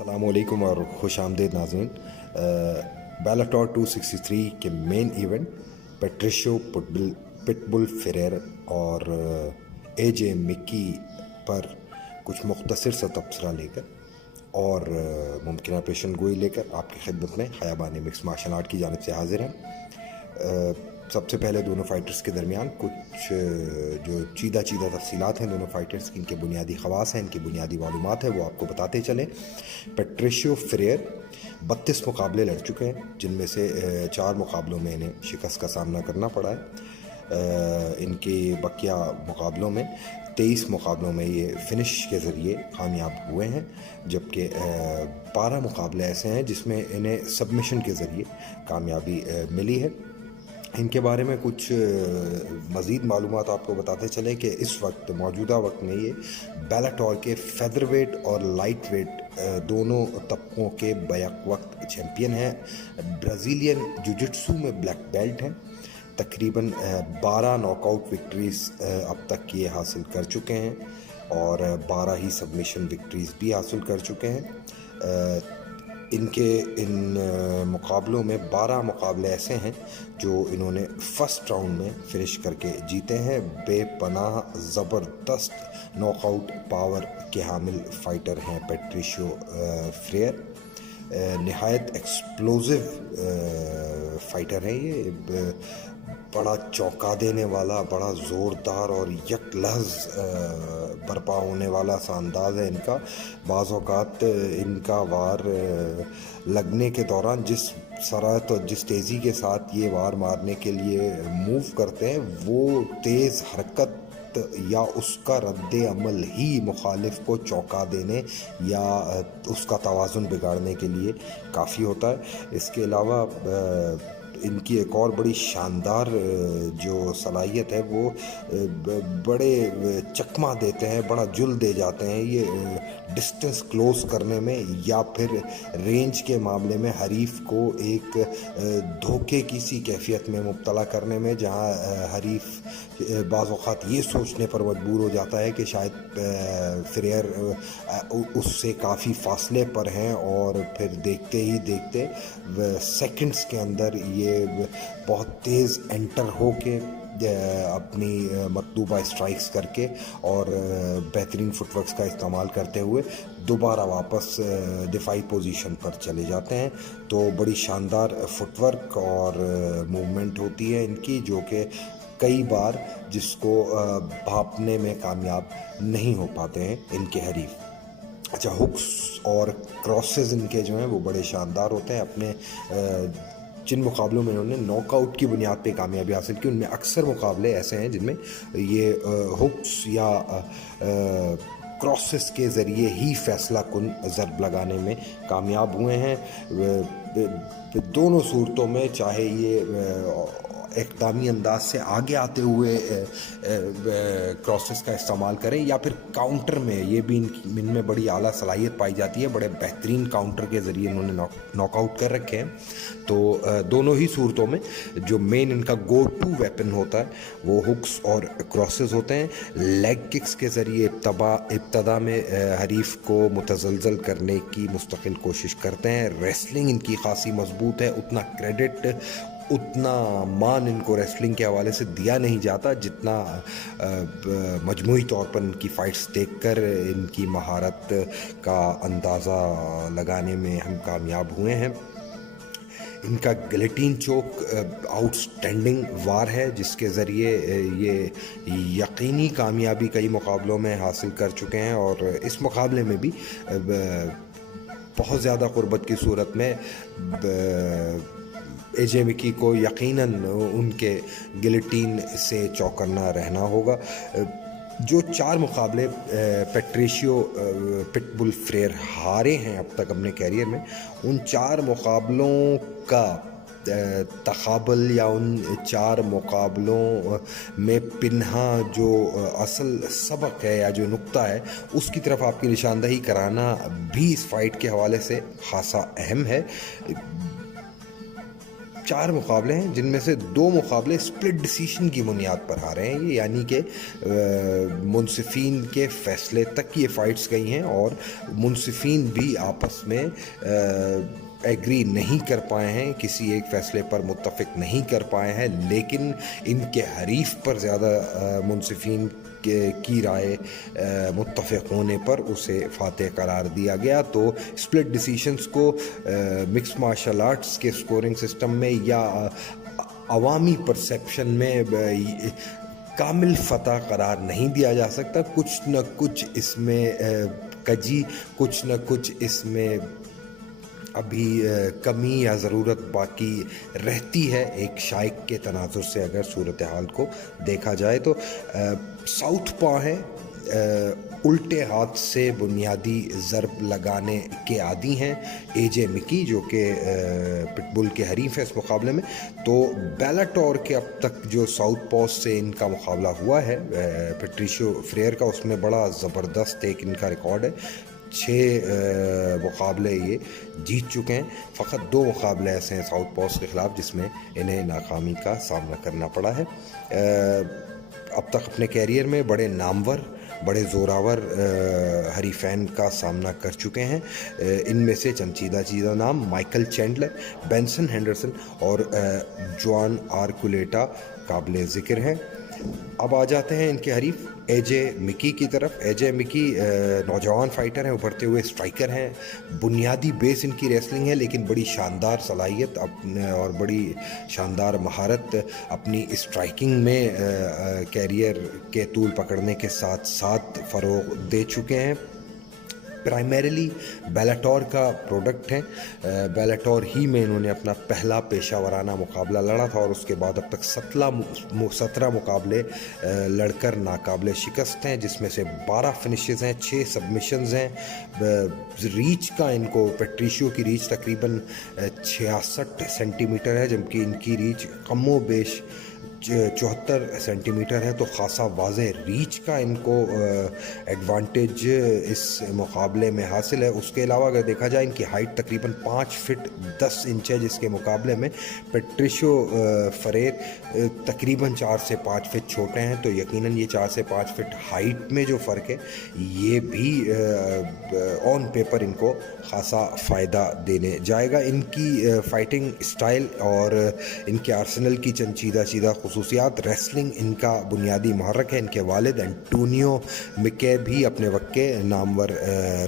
السلام علیکم اور خوش آمدید ناظرین. بیلاٹور 263 کے مین ایونٹ پیٹریشو پٹبل فریر اور اے جے مکی پر کچھ مختصر سا تبصرہ لے کر اور ممکنہ پیشن گوئی لے کر آپ کی خدمت میں خیابانی مکس مارشل آرٹ کی جانب سے حاضر ہیں. سب سے پہلے دونوں فائٹرز کے درمیان کچھ جو چیدہ تفصیلات ہیں دونوں فائٹرز کی، ان کے بنیادی خواص ہیں، ان کی بنیادی معلومات ہیں، وہ آپ کو بتاتے چلیں. پیٹریشو فریر 32 مقابلے لڑ چکے ہیں، جن میں سے 4 مقابلوں میں انہیں شکست کا سامنا کرنا پڑا ہے. ان کے بقیہ مقابلوں میں 23 مقابلوں میں یہ فنش کے ذریعے کامیاب ہوئے ہیں، جبکہ 12 مقابلے ایسے ہیں جس میں انہیں سبمیشن کے ذریعے کامیابی ملی ہے. ان کے بارے میں کچھ مزید معلومات آپ کو بتاتے چلیں کہ اس وقت موجودہ وقت میں یہ بیلاٹور کے فیدر ویٹ اور لائٹ ویٹ دونوں طبقوں کے بیک وقت چیمپئن ہیں. برازیلین جوجٹسو میں بلیک بیلٹ ہیں. تقریباً 12 ناک آؤٹ وکٹریز اب تک یہ حاصل کر چکے ہیں اور 12 ہی سبمیشن وکٹریز بھی حاصل کر چکے ہیں. ان مقابلوں میں 12 مقابلے ایسے ہیں جو انہوں نے فرسٹ راؤنڈ میں فنش کر کے جیتے ہیں. بے پناہ زبردست ناک آؤٹ پاور کے حامل فائٹر ہیں پیٹریشو فریر. نہایت ایکسپلوزو فائٹر ہیں یہ. بڑا چونکا دینے والا، بڑا زوردار اور یک لحظ برپا ہونے والا سا انداز ہے ان کا. بعض اوقات ان کا وار لگنے کے دوران جس سرعت اور جس تیزی کے ساتھ یہ وار مارنے کے لیے موو کرتے ہیں، وہ تیز حرکت یا اس کا رد عمل ہی مخالف کو چونکا دینے یا اس کا توازن بگاڑنے کے لیے کافی ہوتا ہے. اس کے علاوہ ان کی ایک اور بڑی شاندار جو صلاحیت ہے، وہ بڑے چکما دیتے ہیں، بڑا جل دے جاتے ہیں یہ ڈسٹنس کلوز کرنے میں یا پھر رینج کے معاملے میں حریف کو ایک دھوکے کی سی کیفیت میں مبتلا کرنے میں، جہاں حریف بعض اوقات یہ سوچنے پر مجبور ہو جاتا ہے کہ شاید فریر اس سے کافی فاصلے پر ہیں، اور پھر دیکھتے ہی دیکھتے سیکنڈز کے اندر یہ بہت تیز انٹر ہو کے اپنی مطلوبہ اسٹرائکس کر کے اور بہترین فٹ ورکس کا استعمال کرتے ہوئے دوبارہ واپس دفاعی پوزیشن پر چلے جاتے ہیں. تو بڑی شاندار فٹ ورک اور موومنٹ ہوتی ہے ان کی، جو کہ کئی بار جس کو بھاپنے میں کامیاب نہیں ہو پاتے ہیں ان کے حریف. اچھا، ہکس اور کراسز ان کے جو ہیں وہ بڑے شاندار ہوتے ہیں. اپنے جن مقابلوں میں انہوں نے ناک آؤٹ کی بنیاد پہ کامیابی حاصل کی، ان میں اکثر مقابلے ایسے ہیں جن میں یہ ہکس یا کراسز کے ذریعے ہی فیصلہ کن ضرب لگانے میں کامیاب ہوئے ہیں. دونوں صورتوں میں چاہے یہ اقدامی انداز سے آگے آتے ہوئے کراسز کا استعمال کریں یا پھر کاؤنٹر میں، یہ بھی ان میں بڑی اعلیٰ صلاحیت پائی جاتی ہے. بڑے بہترین کاؤنٹر کے ذریعے انہوں نے ناک آؤٹ کر رکھے ہیں. تو دونوں ہی صورتوں میں جو مین ان کا گو ٹو ویپن ہوتا ہے وہ ہکس اور کراسز ہوتے ہیں. لیگ ککس کے ذریعے ابتدا میں حریف کو متزلزل کرنے کی مستقل کوشش کرتے ہیں. ریسلنگ ان کی خاصی مضبوط ہے. اتنا کریڈٹ، اتنا مان ان کو ریسلنگ کے حوالے سے دیا نہیں جاتا جتنا مجموعی طور پر ان کی فائٹس دیکھ کر ان کی مہارت کا اندازہ لگانے میں ہم کامیاب ہوئے ہیں. ان کا گلیٹین چوک آؤٹ سٹینڈنگ وار ہے، جس کے ذریعے یہ یقینی کامیابی کئی مقابلوں میں حاصل کر چکے ہیں، اور اس مقابلے میں بھی بہت زیادہ قربت کی صورت میں اے جے مکی کو یقیناً ان کے گلیٹین سے چوکنا رہنا ہوگا. جو 4 مقابلے پیٹریشو پٹبل فریر ہارے ہیں اب تک اپنے کیریئر میں، ان 4 مقابلوں کا تقابل یا ان 4 مقابلوں میں پنہا جو اصل سبق ہے یا جو نقطہ ہے، اس کی طرف آپ کی نشاندہی کرانا بھی اس فائٹ کے حوالے سے خاصا اہم ہے. 4 مقابلے ہیں جن میں سے 2 مقابلے اسپلٹ ڈیسیشن کی بنیاد پر ہارے ہیں یہ، یعنی کہ منصفین کے فیصلے تک یہ فائٹس گئی ہیں اور منصفین بھی آپس میں ایگری نہیں کر پائے ہیں، کسی ایک فیصلے پر متفق نہیں کر پائے ہیں، لیکن ان کے حریف پر زیادہ منصفین کی رائے متفق ہونے پر اسے فاتح قرار دیا گیا۔ تو اسپلٹ ڈیسیشنز کو مکس مارشل آرٹس کے سکورنگ سسٹم میں یا عوامی پرسیپشن میں کامل فتح قرار نہیں دیا جا سکتا، کچھ نہ کچھ اس میں کجی، کچھ نہ کچھ اس میں ابھی کمی یا ضرورت باقی رہتی ہے ایک شائق کے تناظر سے اگر صورتحال کو دیکھا جائے تو۔ ساؤتھ پا ہے، الٹے ہاتھ سے بنیادی ضرب لگانے کے عادی ہیں اے جے مکی جو کہ پٹ بل کے حریف ہے اس مقابلے میں۔ تو بیلاٹور کے اب تک جو ساؤتھ پاس سے ان کا مقابلہ ہوا ہے پیٹریشو فریئر کا، اس میں بڑا زبردست ایک ان کا ریکارڈ ہے، 6 مقابلے یہ جیت چکے ہیں۔ فقط 2 مقابلے ایسے ہیں ساؤتھ پاس کے خلاف جس میں انہیں ناکامی کا سامنا کرنا پڑا ہے۔ اب تک اپنے کیریئر میں بڑے نامور، بڑے زوراور حریفین کا سامنا کر چکے ہیں، ان میں سے چیدہ نام مائیکل چینڈلر، بینسن ہینڈرسن اور جوان آرکولیٹا قابل ذکر ہیں۔ اب آ جاتے ہیں ان کے حریف اے جے مکی کی طرف۔ اے جے مکی نوجوان فائٹر ہیں، ابھرتے ہوئے اسٹرائکر ہیں، بنیادی بیس ان کی ریسلنگ ہے، لیکن بڑی شاندار صلاحیت اور بڑی شاندار مہارت اپنی اسٹرائکنگ میں کیریئر کے طول پکڑنے کے ساتھ ساتھ فروغ دے چکے ہیں۔ پرائمریلی بیلاٹور کا پروڈکٹ ہیں، بیلاٹور ہی میں انہوں نے اپنا پہلا پیشہ ورانہ مقابلہ لڑا تھا اور اس کے بعد اب تک 17 مقابلے لڑ کر ناقابل شکست ہیں، جس میں سے 12 فنشز ہیں، 6 سبمیشنز ہیں۔ ریچ کا ان کو پیٹریشیو کی ریچ تقریباً 66 سینٹی میٹر ہے، جبکہ ان کی ریچ کم و بیش 74 سینٹی میٹر ہے، تو خاصا واضح ریچ کا ان کو ایڈوانٹیج اس مقابلے میں حاصل ہے۔ اس کے علاوہ اگر دیکھا جائے ان کی ہائٹ تقریباً 5 فٹ 10 انچ ہے، جس کے مقابلے میں پیٹریشو فریر تقریباً 4 سے 5 فٹ چھوٹے ہیں، تو یقیناً یہ 4 سے 5 فٹ ہائٹ میں جو فرق ہے یہ بھی آن پیپر ان کو خاصا فائدہ دینے جائے گا۔ ان کی فائٹنگ اسٹائل اور ان کے آرسنل کی چیدہ خصوصیات، ریسلنگ ان کا بنیادی محرک ہے۔ ان کے والد انٹونیو مکے بھی اپنے وقت کے نامور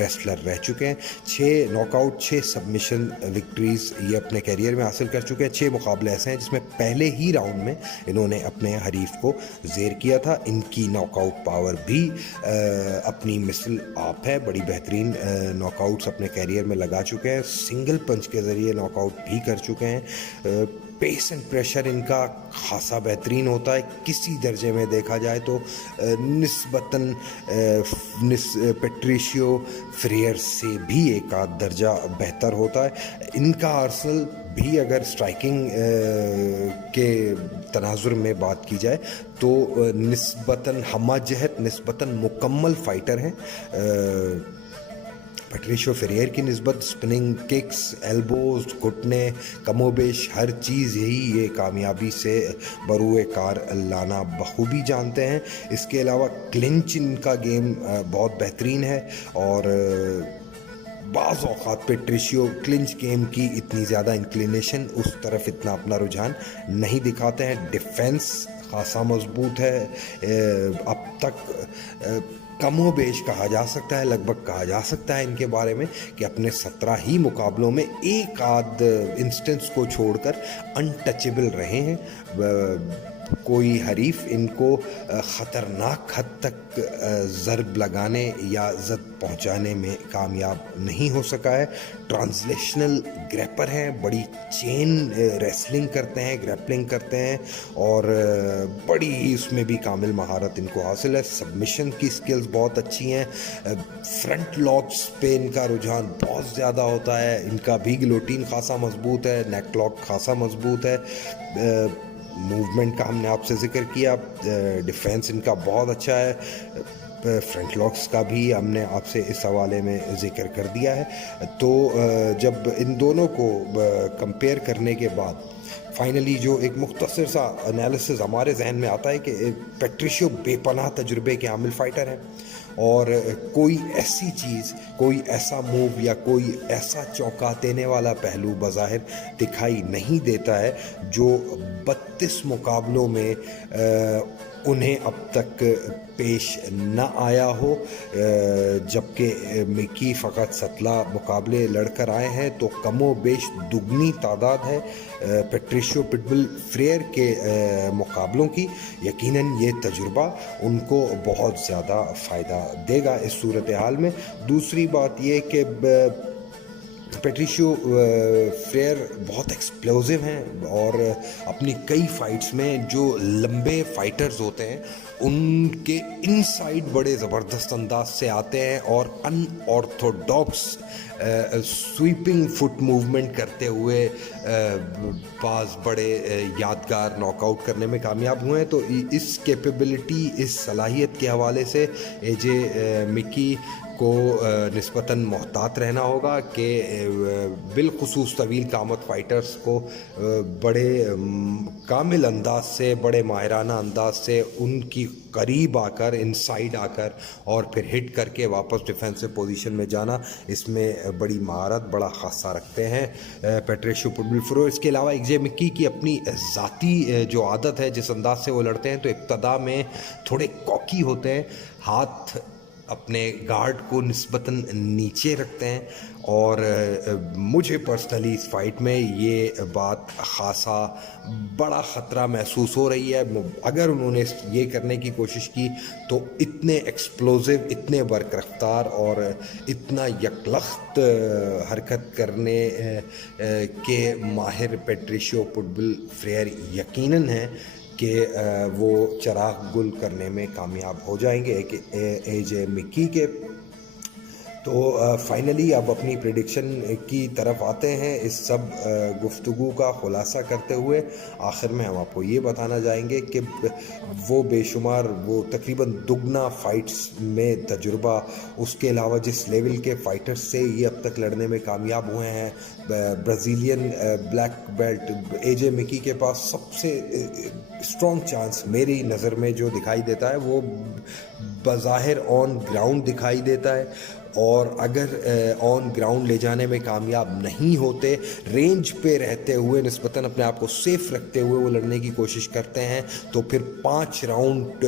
ریسلر رہ چکے ہیں۔ 6 ناک آؤٹ، 6 سبمیشن وکٹریز یہ اپنے کیریئر میں حاصل کر چکے ہیں۔ 6 مقابلے ایسے ہیں جس میں پہلے ہی راؤنڈ میں انہوں نے اپنے حریف کو زیر کیا تھا۔ ان کی ناک آؤٹ پاور بھی اپنی مثل آپ ہے، بڑی بہترین ناک آؤٹس اپنے کیریئر میں لگا چکے ہیں، سنگل پنچ کے ذریعے ناک آؤٹ بھی کر چکے ہیں۔ پیس اینڈ پریشر ان کا خاصا بہترین ہوتا ہے، کسی درجے میں دیکھا جائے تو نسبتاً پیٹریشیو فریئر سے بھی ایک آدھ درجہ بہتر ہوتا ہے۔ ان کا آرسنل بھی اگر اسٹرائکنگ کے تناظر میں بات کی جائے تو نسبتاً ہمہ جہت، نسبتاً مکمل فائٹر ہیں۔ پیٹریشو فریئر کی نسبت سپننگ ککس، ایلبوز، گھٹنے، کم و بیش ہر چیز یہی یہ کامیابی سے بروئے کار لانا بخوبی جانتے ہیں۔ اس کے علاوہ کلنچ ان کا گیم بہت بہترین ہے اور بعض اوقات پیٹریشیو کلنچ گیم کی اتنی زیادہ انکلینیشن اس طرف اتنا اپنا رجحان نہیں دکھاتے ہیں۔ ڈیفینس خاصا مضبوط ہے، اب تک کم و بیش کہا جا سکتا ہے، لگ بھگ کہا جا سکتا ہے ان کے بارے میں کہ اپنے 17 ہی مقابلوں میں ایک آدھ انسٹنس کو چھوڑ کر انٹچیبل رہے ہیں۔ کوئی حریف ان کو خطرناک حد تک ضرب لگانے یا زد پہنچانے میں کامیاب نہیں ہو سکا ہے۔ ٹرانسلیشنل گریپر ہیں، بڑی چین ریسلنگ کرتے ہیں، گریپلنگ کرتے ہیں اور بڑی ہی اس میں بھی کامل مہارت ان کو حاصل ہے۔ سبمیشن کی سکلز بہت اچھی ہیں، فرنٹ لاکس پہ ان کا رجحان بہت زیادہ ہوتا ہے، ان کا بھی گلوٹین خاصا مضبوط ہے، نیک لاک خاصا مضبوط ہے۔ موومنٹ کا ہم نے آپ سے ذکر کیا، ڈیفینس ان کا بہت اچھا ہے، فرنٹ لاکس کا بھی ہم نے آپ سے اس حوالے میں ذکر کر دیا ہے۔ تو جب ان دونوں کو کمپیئر کرنے کے بعد فائنلی جو ایک مختصر سا انالیسز ہمارے ذہن میں آتا ہے کہ پیٹریشیو بے پناہ تجربے کے حامل فائٹر ہیں، اور کوئی ایسی چیز، کوئی ایسا موو یا کوئی ایسا چونکا دینے والا پہلو بظاہر دکھائی نہیں دیتا ہے جو 32 مقابلوں میں انہیں اب تک پیش نہ آیا ہو، جبکہ مکی فقط 17 مقابلے لڑ کر آئے ہیں، تو کم و بیش دگنی تعداد ہے پیٹریشیو پٹبل فریئر کے مقابلوں کی۔ یقیناً یہ تجربہ ان کو بہت زیادہ فائدہ دے گا اس صورتحال میں۔ دوسری بات یہ کہ پیٹریشیو فریئر بہت ایکسپلوزو ہیں، اور اپنی کئی فائٹس میں جو لمبے فائٹرز ہوتے ہیں ان کے ان سائڈ بڑے زبردست انداز سے آتے ہیں، اور ان آرتھوڈاکس سویپنگ فٹ موومنٹ کرتے ہوئے بعض بڑے یادگار ناک آؤٹ کرنے میں کامیاب ہوئے ہیں۔ تو اس کیپیبلٹی، اس صلاحیت کے حوالے سے اے جے مکی کو نسبتاً محتاط رہنا ہوگا کہ بالخصوص طویل قامت فائٹرز کو بڑے کامل انداز سے، بڑے ماہرانہ انداز سے ان کی قریب آ کر، ان سائڈ آ کر اور پھر ہٹ کر کے واپس ڈیفینسو پوزیشن میں جانا، اس میں بڑی مہارت، بڑا خاصہ رکھتے ہیں پیٹریشیو پٹبل فریئر۔ اس کے علاوہ اے جے مکی کی اپنی ذاتی جو عادت ہے، جس انداز سے وہ لڑتے ہیں، تو ابتدا میں تھوڑے کوکی ہوتے ہیں، ہاتھ اپنے گارڈ کو نسبتاً نیچے رکھتے ہیں، اور مجھے پرسنلی اس فائٹ میں یہ بات خاصا بڑا خطرہ محسوس ہو رہی ہے۔ اگر انہوں نے یہ کرنے کی کوشش کی تو اتنے ایکسپلوزو، اتنے برق رفتار اور اتنا یکلخت حرکت کرنے کے ماہر پیٹریشیو پٹبل فریئر یقیناً ہیں کہ وہ چراغ گل کرنے میں کامیاب ہو جائیں گے اے جے مکی کے۔ تو فائنلی اب اپنی پریڈکشن کی طرف آتے ہیں۔ اس سب گفتگو کا خلاصہ کرتے ہوئے آخر میں ہم آپ کو یہ بتانا چاہیں گے کہ وہ بے شمار، وہ تقریباً دگنا فائٹس میں تجربہ، اس کے علاوہ جس لیول کے فائٹرز سے یہ اب تک لڑنے میں کامیاب ہوئے ہیں، برازیلین بلیک بیلٹ اے جے مکی کے پاس سب سے اسٹرانگ چانس میری نظر میں جو دکھائی دیتا ہے وہ بظاہر آن گراؤنڈ دکھائی دیتا ہے، اور اگر آن گراؤنڈ لے جانے میں کامیاب نہیں ہوتے، رینج پہ رہتے ہوئے، نسبتاً اپنے آپ کو سیف رکھتے ہوئے وہ لڑنے کی کوشش کرتے ہیں، تو پھر 5 راؤنڈ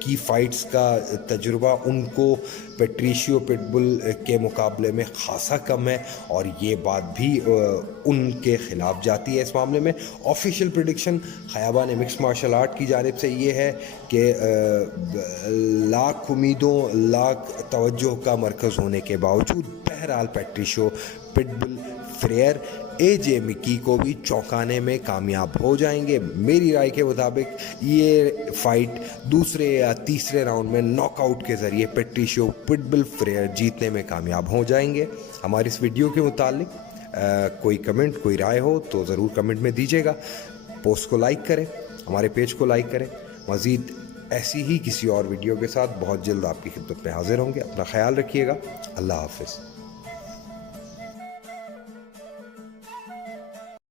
کی فائٹس کا تجربہ ان کو پیٹریشیو پٹبل کے مقابلے میں خاصا کم ہے، اور یہ بات بھی ان کے خلاف جاتی ہے اس معاملے میں۔ Official prediction خیابان mix martial art کی جانب سے یہ ہے کہ لاکھ امیدوں، لاکھ توجہ کا مرکز ہونے کے باوجود بہرحال پیٹریشیو پٹبل فریئر اے جے مکی کو بھی چونکانے میں کامیاب ہو جائیں گے۔ میری رائے کے مطابق یہ فائٹ دوسرے یا تیسرے راؤنڈ میں ناک آؤٹ کے ذریعے پیٹریشیو پٹبل فریئر جیتنے میں کامیاب ہو جائیں گے۔ ہماری اس ویڈیو کے متعلق کوئی کمنٹ، کوئی رائے ہو تو ضرور کمنٹ میں دیجیے گا۔ پوسٹ کو لائک کریں، ہمارے پیج کو لائک کریں۔ مزید ایسی ہی کسی اور ویڈیو کے ساتھ بہت جلد آپ کی خدمت میں حاضر ہوں گے۔ اپنا خیال رکھیے گا۔ اللہ حافظ۔